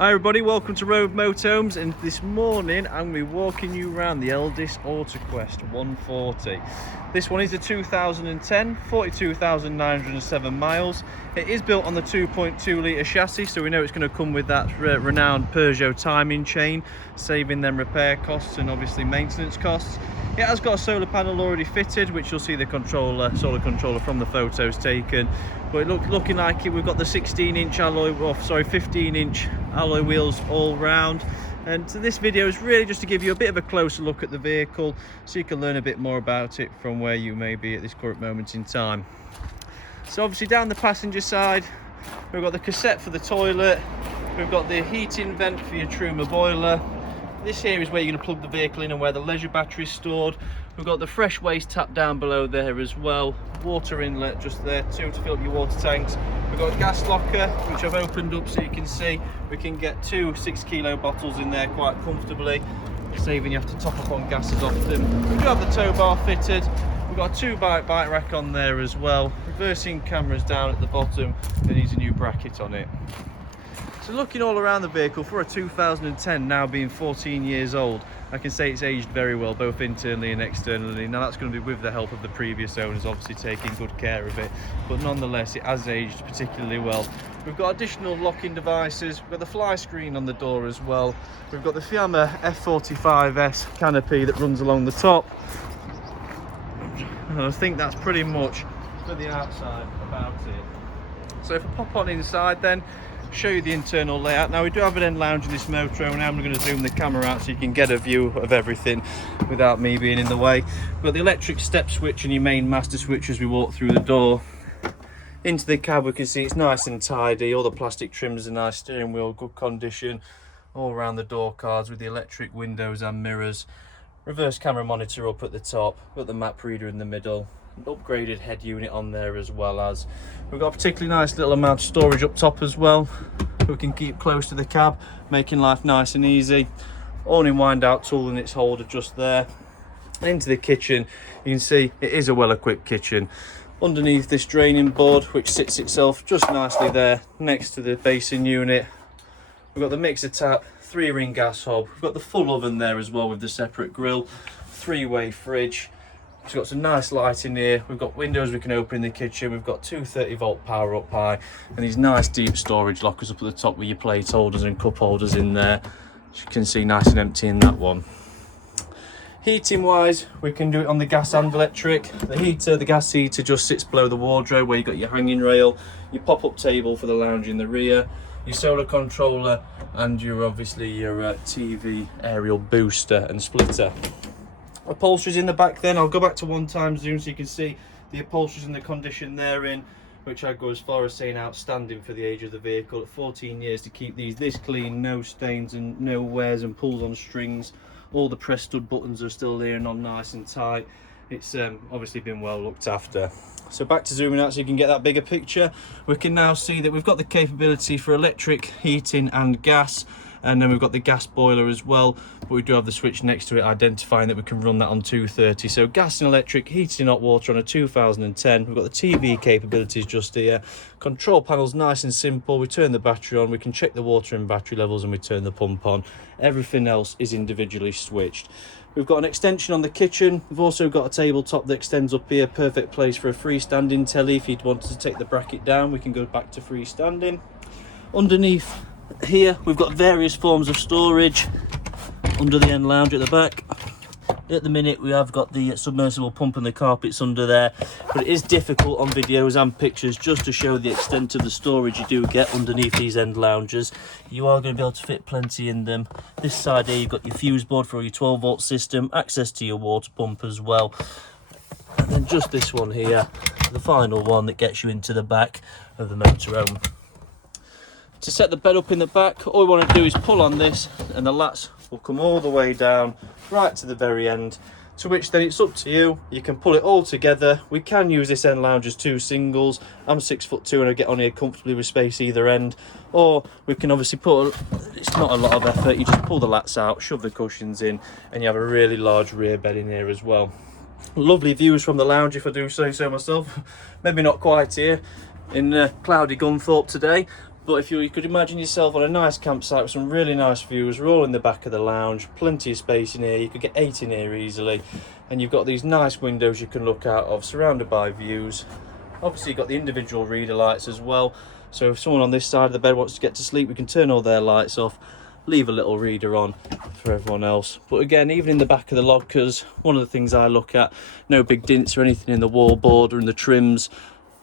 Hi everybody, welcome to Rove Motorhomes, and this morning I'm going to be walking you around the Elddis Autoquest 140. This one is a 2010, 42,907 miles. It is built on the 2.2 litre chassis, so we know it's going to come with that renowned Peugeot timing chain, saving them repair costs and obviously maintenance costs. It has got a solar panel already fitted, which you'll see the solar controller from the photos taken. But looking like we've got the 15-inch alloy wheels all round. And so this video is really just to give you a bit of a closer look at the vehicle, so you can learn a bit more about it from where you may be at this current moment in time. So obviously down the passenger side, we've got the cassette for the toilet, we've got the heating vent for your Truma boiler. This here is where you're going to plug the vehicle in and where the leisure battery is stored. We've got the fresh waste tap down below there as well. Water inlet just there too to fill up your water tanks. We've got a gas locker which I've opened up so you can see we can get two 6-kilo bottles in there quite comfortably, saving you have to top up on gas as often. We do have the tow bar fitted. We've got a 2-bike bike rack on there as well. Reversing cameras down at the bottom. There needs a new bracket on it. So looking all around the vehicle, for a 2010 now being 14 years old, I can say it's aged very well, both internally and externally. Now that's going to be with the help of the previous owners, obviously taking good care of it, but nonetheless it has aged particularly well. We've got additional locking devices, we've got the fly screen on the door as well, we've got the Fiamma F45S canopy that runs along the top, and I think that's pretty much for the outside about it. So if I pop on inside then, show you the internal layout. Now we do have an end lounge in this motorhome, and I'm going to zoom the camera out so you can get a view of everything without me being in the way. We've got the electric step switch and your main master switch as we walk through the door. Into the cab we can see it's nice and tidy, all the plastic trims are nice, steering wheel good condition, all around the door cards with the electric windows and mirrors. Reverse camera monitor up at the top, got the map reader in the middle, an upgraded head unit on there, as well as we've got a particularly nice little amount of storage up top as well. We can keep close to the cab, making life nice and easy. All-in wind out tool in its holder just there. Into the kitchen, you can see it is a well-equipped kitchen. Underneath this draining board, which sits itself just nicely there next to the basin unit, we've got the mixer tap, 3-ring gas hob, we've got the full oven there as well with the separate grill, 3-way fridge. It's got some nice light in here. We've got windows we can open in the kitchen. We've got two 30-volt power up high, and these nice deep storage lockers up at the top with your plate holders and cup holders in there. As you can see, nice and empty in that one. Heating wise, we can do it on the gas and electric. The gas heater just sits below the wardrobe where you've got your hanging rail, your pop-up table for the lounge in the rear, your solar controller, and your TV aerial booster and splitter. Upholstery's in the back then. I'll go back to one-time zoom so you can see the upholstery's in the condition they're in, which I go as far as saying outstanding for the age of the vehicle. At 14 years to keep these this clean, no stains and no wears and pulls on strings. All the press stud buttons are still there and on nice and tight. It's obviously been well looked after. So back to zooming out so you can get that bigger picture. We can now see that we've got the capability for electric, heating and gas. And then we've got the gas boiler as well, but we do have the switch next to it identifying that we can run that on 230. So gas and electric, heating and hot water on a 2010. We've got the TV capabilities just here. Control panel's nice and simple. We turn the battery on, we can check the water and battery levels, and we turn the pump on. Everything else is individually switched. We've got an extension on the kitchen. We've also got a tabletop that extends up here. Perfect place for a freestanding telly. If you'd wanted to take the bracket down, we can go back to freestanding. Underneath here we've got various forms of storage under the end lounge at the back. At the minute we have got the submersible pump and the carpets under there, but it is difficult on videos and pictures just to show the extent of the storage you do get underneath these end lounges. You are going to be able to fit plenty in them. This side here you've got your fuse board for your 12-volt system, access to your water pump as well, and then just this one here, the final one that gets you into the back of the motorhome. To set the bed up in the back, all we want to do is pull on this and the lats will come all the way down right to the very end, to which then it's up to you. You can pull it all together. We can use this end lounge as two singles. I'm 6'2" and I get on here comfortably with space either end, or we can obviously it's not a lot of effort, you just pull the lats out, shove the cushions in, and you have a really large rear bed in here as well. Lovely views from the lounge if I do say so myself. Maybe not quite here in cloudy Gunthorpe today, But if you could imagine yourself on a nice campsite with some really nice views, we're all in the back of the lounge, plenty of space in here, you could get 8 in here easily, and you've got these nice windows you can look out of, surrounded by views. Obviously you've got the individual reader lights as well, so if someone on this side of the bed wants to get to sleep, we can turn all their lights off, leave a little reader on for everyone else. But again, even in the back of the lockers, one of the things I look at, no big dints or anything in the wall board or in the trims.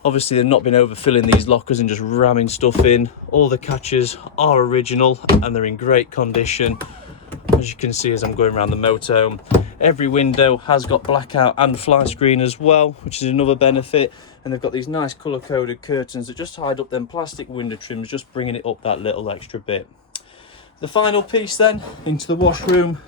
Obviously they've not been overfilling these lockers and just ramming stuff in. All the catches are original and they're in great condition, as you can see as I'm going around the motorhome. Every window has got blackout and fly screen as well, which is another benefit. And they've got these nice colour coded curtains that just hide up them plastic window trims, just bringing it up that little extra bit. The final piece then, into the washroom.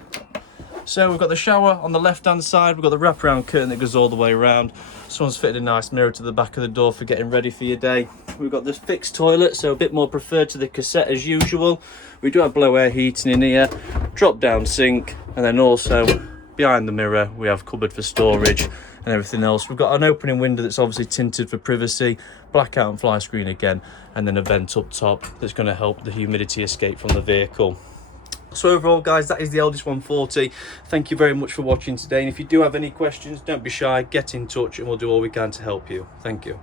So we've got the shower on the left hand side, we've got the wraparound curtain that goes all the way around. Someone's fitted a nice mirror to the back of the door for getting ready for your day. We've got this fixed toilet, so a bit more preferred to the cassette as usual. We do have blow air heating in here, drop down sink, and then also behind the mirror we have cupboard for storage and everything else. We've got an opening window that's obviously tinted for privacy, blackout and fly screen again, and then a vent up top that's going to help the humidity escape from the vehicle. So overall guys, that is the Elddis 140. Thank you very much for watching today, and if you do have any questions, don't be shy, get in touch and we'll do all we can to help you. Thank you.